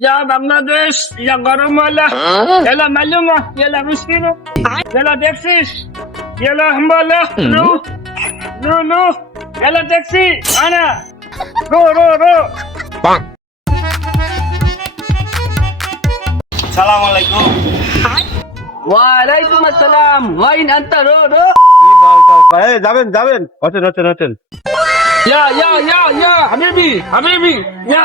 يا بنغلاديش يا غرمالة يلا معلومة يلا روسينو يلا تاكسيش يلا همبالة رو رو رو يلا تاكسي أنا رو رو رو সালাম আলাইকুম ওয়ালাইকুম আসসালাম ওয়াইন আন্তা রো রো কি বাল টাল পায়? এই, যাবেন যাবেন hotel hotel hotel يا يا يا يا حبيبي حبيبي يا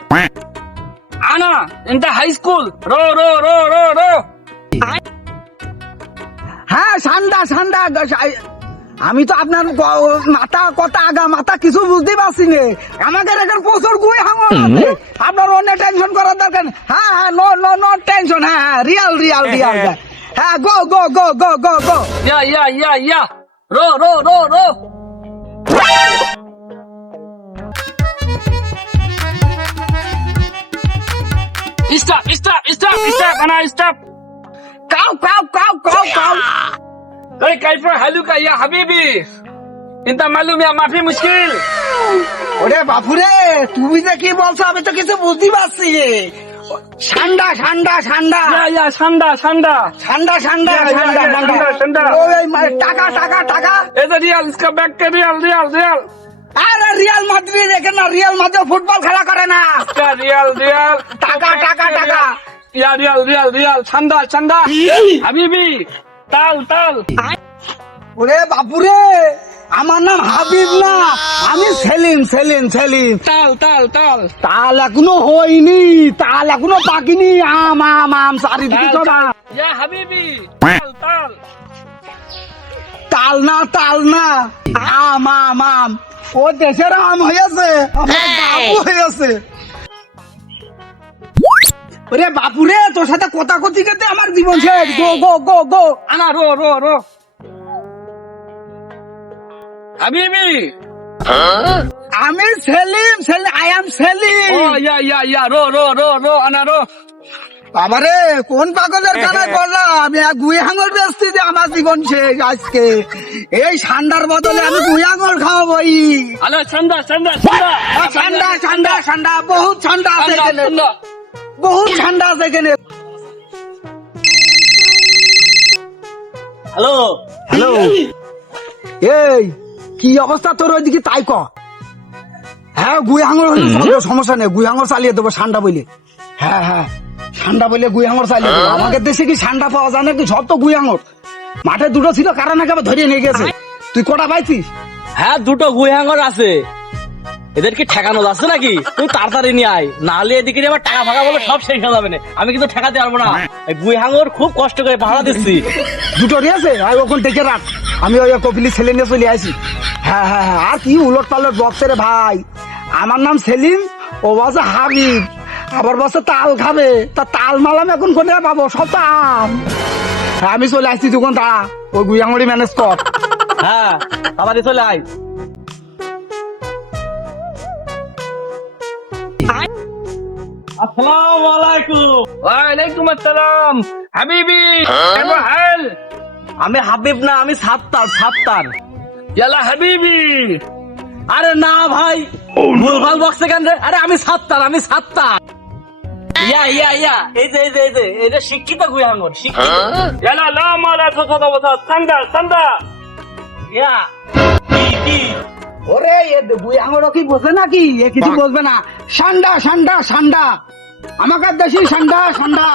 Anna, in the high school. Ro ro row, row, row. হ্যাঁ সান্ডা সান্ডা আমি তো আপনার মাথা কথা আগা মাথা কিছু বুঝতে পারছি না। আমাদের এখন প্রচুর গুই হাঙ্গর আপনার অন্য টেনশন করার দরকার হ্যাঁ হ্যাঁ নো নো নো টেনশন হ্যাঁ হ্যাঁ রিয়াল রিয়াল রিয়াল হ্যাঁ। Go go go go go go ইয়া ইয়া ইয়া ইয়া। রো রো রো রো। স্টপ স্টপ স্টপ স্টপ বানা স্টপ কাউ কাউ কাউ কাউ কাউ আরে কাইফা হ্যালু কাইয়া হাবিবি ইন্তা মালুম ইয়া মাফি মুশকিল ওরে বাপুরে তুমি যে কি বলছো আমি তো কিছু বুঝতে পারছি ঠান্ডা ঠান্ডা ঠান্ডা ইয়া ঠান্ডা ঠান্ডা ঠান্ডা ঠান্ডা ঠান্ডা ঠান্ডা টাকা টাকা টাকা। এটা রিয়াল ইসকা ব্যাক রিয়াল রিয়াল রিয়াল। আরে রিয়াল মাদ্রিদ এখানে রিয়াল মাদ্রিদ ফুটবল খেলা করে না। Real Real. টাকা টাকা টাকা। Real Real Real Real. ছান্দা ছান্দা। হাবিবি তাল তাল। ওরে বাপুরে আমার নাম হাবিব না। আমি সেলিম সেলিম সেলিম। তাল তাল তাল। তাল এখনও হয়নি তাল এখনও পাকিনি আম আম আম চারিদিকে সবা হাবিবি তাল তাল। তাল না তাল না। আম আম আম। ও দেশের আম হয়েছে আমার হয়েছে। ওরে বাপুরে তোর সাথে কথা কথি কেতে আমার জীবন শেষ। গো গো গো গো আনা রো রো রো। হাবিবি। আমি সেলিম সেলিম আই এম সেলিম। ও ইয়া ইয়া ইয়া রো রো রো রো আনা রো। বাবারে কোন পাগলের কানায় পড়লাম আমি গুই হাঙর বেচতে যে আমার জীবন শেষ আজকে। এই ঠান্ডার বদলে আমি গুই হাঙর খাওয়াবো ই। আলো ঠান্ডা ঠান্ডা ঠান্ডা আ, ঠান্ডা ঠান্ডা ঠান্ডা বহুত ঠান্ডা আছে এখানে। বহুত ঠান্ডা আছে এখানে। হ্যালো। হ্যালো। এই কি অবস্থা তোর ওইদিকে তাই ক? হ্যাঁ গুই চলবে, সমস্যা নেই গুই হাঙর চালিয়ে দেবো ঠান্ডা বলে হ্যাঁ হ্যাঁ। ঠান্ডা বলে গুই হাঙর চালিয়ে দেবো। আমাদের দেশে কি ঠান্ডা পাওয়া যায় নাকি? সব তো গুই হাঙর মাঠে দুটো ছিল কারণ একেবারে ধরিয়ে নিয়ে গেছে? তুই কটা পাইছিস? হ্যাঁ দুটো গুইহাঙ্গর আছে। এদের কি ঠেকানো যাচ্ছে নাকি? তুই তাড়াতাড়ি নিয়ে আয়। নাহলে এদিকে আবার টাকা ফাঁকা বলে সব শেষ হয়ে যাবে না। আমি কিন্তু ঠেকাতে পারব না। এই গুইহাঙ্গর খুব কষ্ট করে পাহারা দিচ্ছি। দুটো নিয়েছে? আর ওখান থেকে রাখ। আমি ওই কপিলি ছেলে নিয়ে চলে আসি। হ্যাঁ হ্যাঁ হ্যাঁ। আর কি উলট পালট বক্সে রে ভাই। আমার নাম সেলিম ও বলছে হাবিব। আবার বলছে তাল খাবে। তা তাল মালাম এখন কোনে পাবো? সব তো আম হ্যাঁ আমি চলে আসছি দোকান তাড়া ওই গুইয়াঙ্গড়ি ম্যানেজ কর। হ্যাঁ তাড়াতাড়ি চলে আয়। আসসালামু আলাইকুম। ওয়ালাইকুম আসসালাম। হাবিবি কেমন হাল? আমি হাবিব না আমি সাত্তার সাত্তার। ইয়ালা হাবিবি। আরে না ভাই ভুলভাল বক্সে কেন রে? আরে আমি সাত্তার আমি সাত্তার। ইয়া ইয়া ইয়া। এই যে এই যে এই যে এই যে শিক্ষিত শিক্ষিত। ইয়ালা লা মালা কথা কথা ঠান্ডা ঠান্ডা ইয়া। কি কি? ওরে এ কি বোঝে নাকি? এ কিছু বলবে না। ঠান্ডা ঠান্ডা ঠান্ডা আমাকে দেশি ঠান্ডা ঠান্ডা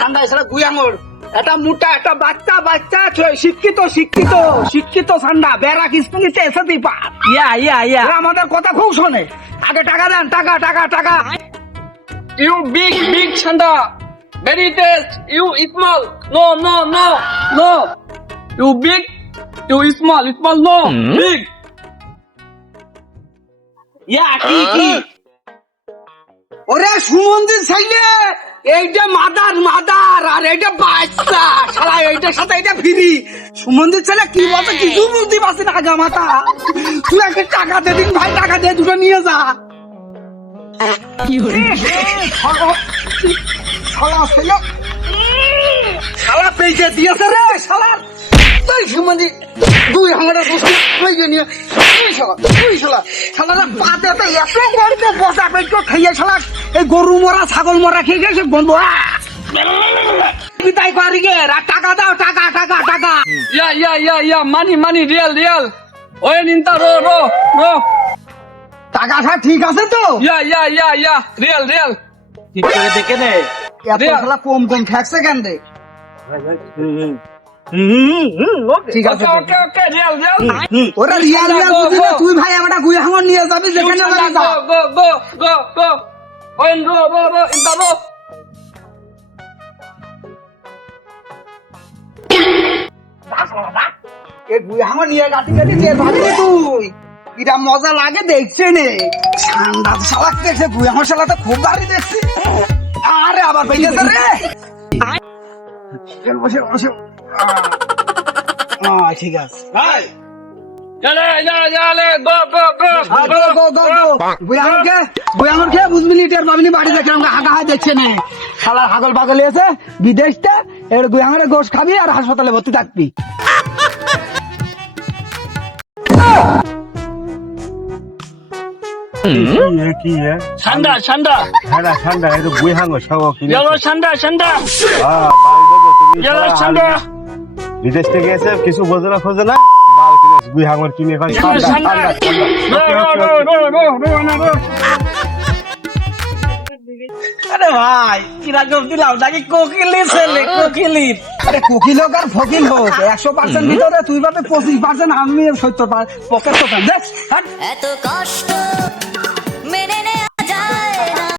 ঠান্ডা এছাড়া গুইয়াঙ্গড় একটা মোটা একটা বাচ্চা বাচ্চা শিক্ষিত শিক্ষিত শিক্ষিত ঠান্ডা বেড়া কিস্তিতে পা ইয়া ইয়া ইয়া। আমাদের কথা খুব শোনে। আগে টাকা দেন টাকা টাকা টাকা। ইউ বিগ বিগ ঠান্ডা Very taste. You small. No, no, no, no. You big. You small. Small. No. Hmm? Big. ইয়া কি কি ওরে সুমন্দির ছেলে এইটা মাদার মাদার আর এইটা বাচ্চা শালা এইটার সাথে এটা ফ্রি সুমন্দির ছেলে কি বলছে কিছু বুঝতে পারছি না আগা মাথা তুই একটা টাকা দে দিন ভাই টাকা দিয়ে দুটো নিয়ে যা শালা- পেয়েছে দিয়েছে রে শালা তুই সুমন্দি দুই হাঙ্গারের বস্তু পেয়ে নিয়ে তুই শালা তুই শালা শালা পাতে তো এত করবে বসা পেট খাইয়ে শালা এই গরু মরা ছাগল মরা খেয়ে গেছে বন্ধু তাই পারি গে টাকা দাও টাকা টাকা টাকা Yeah, yeah, yeah, yeah. Money, money. Real, real. Oye, ninta. Ro, ro, ro. টাকা সব ঠিক আছে তো Yeah, yeah, yeah, yeah. Real, real. ঠিক করে দেখে নে এত শালা কম কম ঠেকছে কেন রে ঠিক আছে real. ওরা রিয়াল রিয়াল. তুই ভাই গুই হাঙ্গর নিয়ে যাবি যেখানে যাবি. এ গুই হাঙ্গর নিয়ে গাটি গাটি তুই কিরা মজা লাগে দেখছে নে। ঠান্ডা শালা দেখছে গুই হাঙ্গর শালা তো খুব ভারী দেখছে। আরে আবার পেয়েছে রে। চল বসে বসে। ঠিক আছে। আমরা শালা হাগল পাগল এসে বিদেশতে এর বুয়াঙ্গরে গোশ খাবি আর হাসপাতালে ভর্তি থাকবি। ঠান্ডা ঠান্ডা তো হাঙ্গো সব কিনে. হ্যাঁ, বিদেশ থেকে এসে কিছু বোঝে না খোঁজে মাল কিনে হাঙ্গর কিনে খাই ঠান্ডা. আরে ভাই কীরকম দিলাম নাকি কোকিলি ছেলে কোকিলি আরে কোকিল হোক আর ফকিল হোক একশো পার্সেন্ট ভিতরে তুই পাবে পঁচিশ পার্সেন্ট আমি সত্তর পঁচাত্তর দেখ হাট। এত কষ্ট